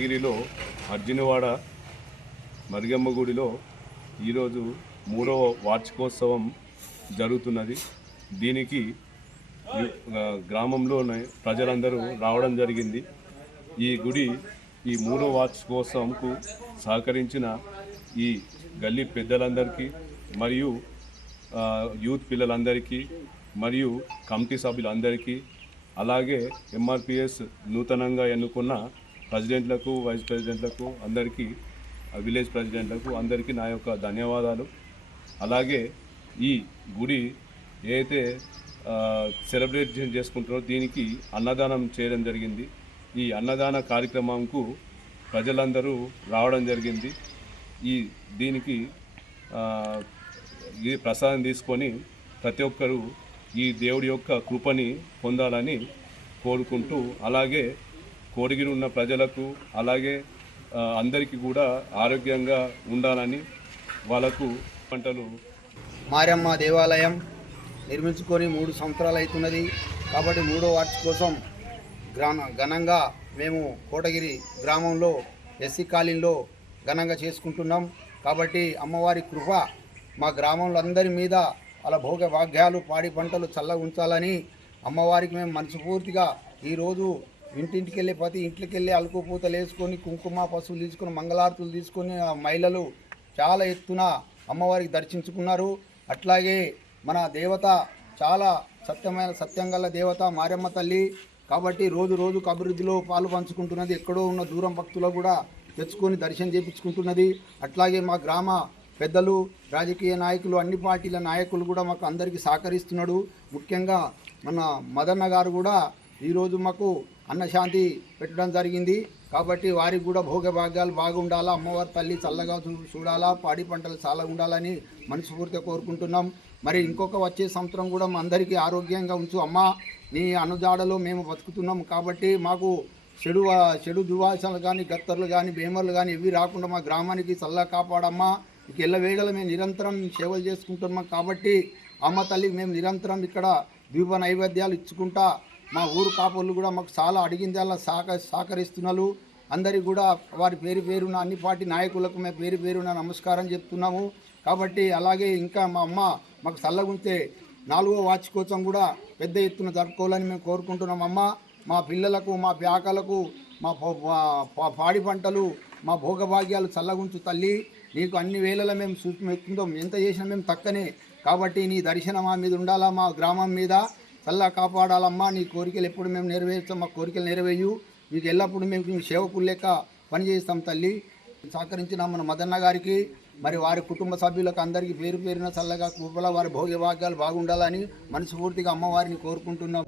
కోటగిరిలో అర్జునవాడ మరిగమ్మ గుడిలో ఈరోజు 3వ వార్షికోత్సవం జరుగుతున్నది. దీనికి గ్రామంలోనే ప్రజలందరూ రావడం జరిగింది. ఈ గుడి ఈ 3వ వార్షికోత్సవంకు సహకరించిన ఈ గల్లీ పెద్దలందరికీ మరియు యూత్ పిల్లలందరికీ మరియు కమిటీ సభ్యులందరికీ అలాగే ఎంఆర్పిఎస్ నూతనంగా ఎన్నుకున్న ప్రెసిడెంట్లకు వైస్ ప్రెసిడెంట్లకు అందరికీ విలేజ్ ప్రెసిడెంట్లకు అందరికీ నా యొక్క ధన్యవాదాలు. అలాగే ఈ గుడి ఏదైతే సెలబ్రేట్ చేసుకుంటారో దీనికి అన్నదానం చేయడం జరిగింది. ఈ అన్నదాన కార్యక్రమంకు ప్రజలందరూ రావడం జరిగింది. దీనికి ఈ ప్రసాదం తీసుకొని ప్రతి ఒక్కరూ ఈ దేవుడి యొక్క కృపని పొందాలని కోరుకుంటూ అలాగే కోటగిరి ఉన్న ప్రజలకు అలాగే అందరికీ కూడా ఆరోగ్యంగా ఉండాలని వాళ్ళకు పంటలు మారమ్మ దేవాలయం నిర్మించుకొని 3 సంవత్సరాలు అవుతున్నది. కాబట్టి 3వ వార్షికోత్సవం ఘనంగా మేము కోటగిరి గ్రామంలో ఎస్సీ కాలనీలో ఘనంగా చేసుకుంటున్నాం. కాబట్టి అమ్మవారి కృప మా గ్రామంలో అందరి మీద అలా భోగ భాగ్యాలు పాడి పంటలు చల్లగా ఉంచాలని అమ్మవారికి మేము మనస్ఫూర్తిగా ఈరోజు ఇంటింటికి వెళ్ళి ప్రతి ఇంట్లోకి వెళ్ళి అలుకుపూతలు వేసుకొని కుంకుమ పసుపులు తీసుకొని మంగళారతులు తీసుకొని ఆ మహిళలు చాలా ఎత్తున అమ్మవారికి దర్శించుకున్నారు. అట్లాగే మన దేవత చాలా సత్యంగల దేవత మారమ్మ తల్లి. కాబట్టి రోజు రోజుకు అభివృద్ధిలో పాలు పంచుకుంటున్నది. ఎక్కడో ఉన్న దూరం భక్తులు కూడా తెచ్చుకొని దర్శనం చేయించుకుంటున్నది. అట్లాగే మా గ్రామ పెద్దలు రాజకీయ నాయకులు అన్ని పార్టీల నాయకులు కూడా మాకు అందరికీ సహకరిస్తున్నాడు. ముఖ్యంగా మన మదన్న గారు కూడా ఈరోజు మాకు అన్నశాంతి పెట్టడం జరిగింది. కాబట్టి వారికి కూడా భోగభాగ్యాలు బాగుండాలా, అమ్మవారి తల్లి చల్లగా చూడాలా, పాడి పంటలు చాలా ఉండాలని మనస్ఫూర్తిగా కోరుకుంటున్నాం. మరి ఇంకొక వచ్చే సంవత్సరం కూడా మా అందరికీ ఆరోగ్యంగా ఉంచు అమ్మ, నీ అనుజాడలో మేము బతుకుతున్నాం. కాబట్టి మాకు చెడు దువాసనలు కానీ గత్తర్లు కానీ బేమర్లు కానీ ఇవి రాకుండా మా గ్రామానికి చల్లగా కాపాడమ్మా. ఇక ఎల్లవేళలు మేము నిరంతరం సేవలు చేసుకుంటున్నాం. కాబట్టి అమ్మ తల్లికి మేము నిరంతరం ఇక్కడ దీప నైవేద్యాలు ఇచ్చుకుంటా మా ఊరు కాపులు కూడా మాకు చాలా అడిగింది అలా సహకరిస్తున్నారు. అందరికీ కూడా వారి పేరున అన్ని పార్టీ నాయకులకు మేము పేరున నమస్కారం చెప్తున్నాము. కాబట్టి అలాగే ఇంకా మా అమ్మ మాకు చల్లగుంటే 4వ వార్షికోత్సవం కూడా పెద్ద ఎత్తున జరుపుకోవాలని మేము కోరుకుంటున్నాం. అమ్మ మా పిల్లలకు మా ప్యాకలకు మా పాడి పంటలు మా భోగభాగ్యాలు చల్లగుంచు తల్లి. నీకు అన్ని వేళలా మేము సూచన ఎంత చేసినా మేము తక్కనే. కాబట్టి నీ దర్శనం మా మీద ఉండాలా, మా గ్రామం మీద చల్లగా కాపాడాలమ్మా. నీ కోరికలు ఎప్పుడు మేము నెరవేర్చాం, మా కోరికలు నెరవేయు. మీకు ఎల్లప్పుడూ మేము సేవకులు లెక్క పనిచేస్తాం తల్లి. సహకరించిన మన మదన్న గారికి మరి వారి కుటుంబ సభ్యులకు అందరికీ పేరున చల్లగా కృపల వారి భోగ్యభాగ్యాలు బాగుండాలని మనస్ఫూర్తిగా అమ్మవారిని కోరుకుంటున్నాం.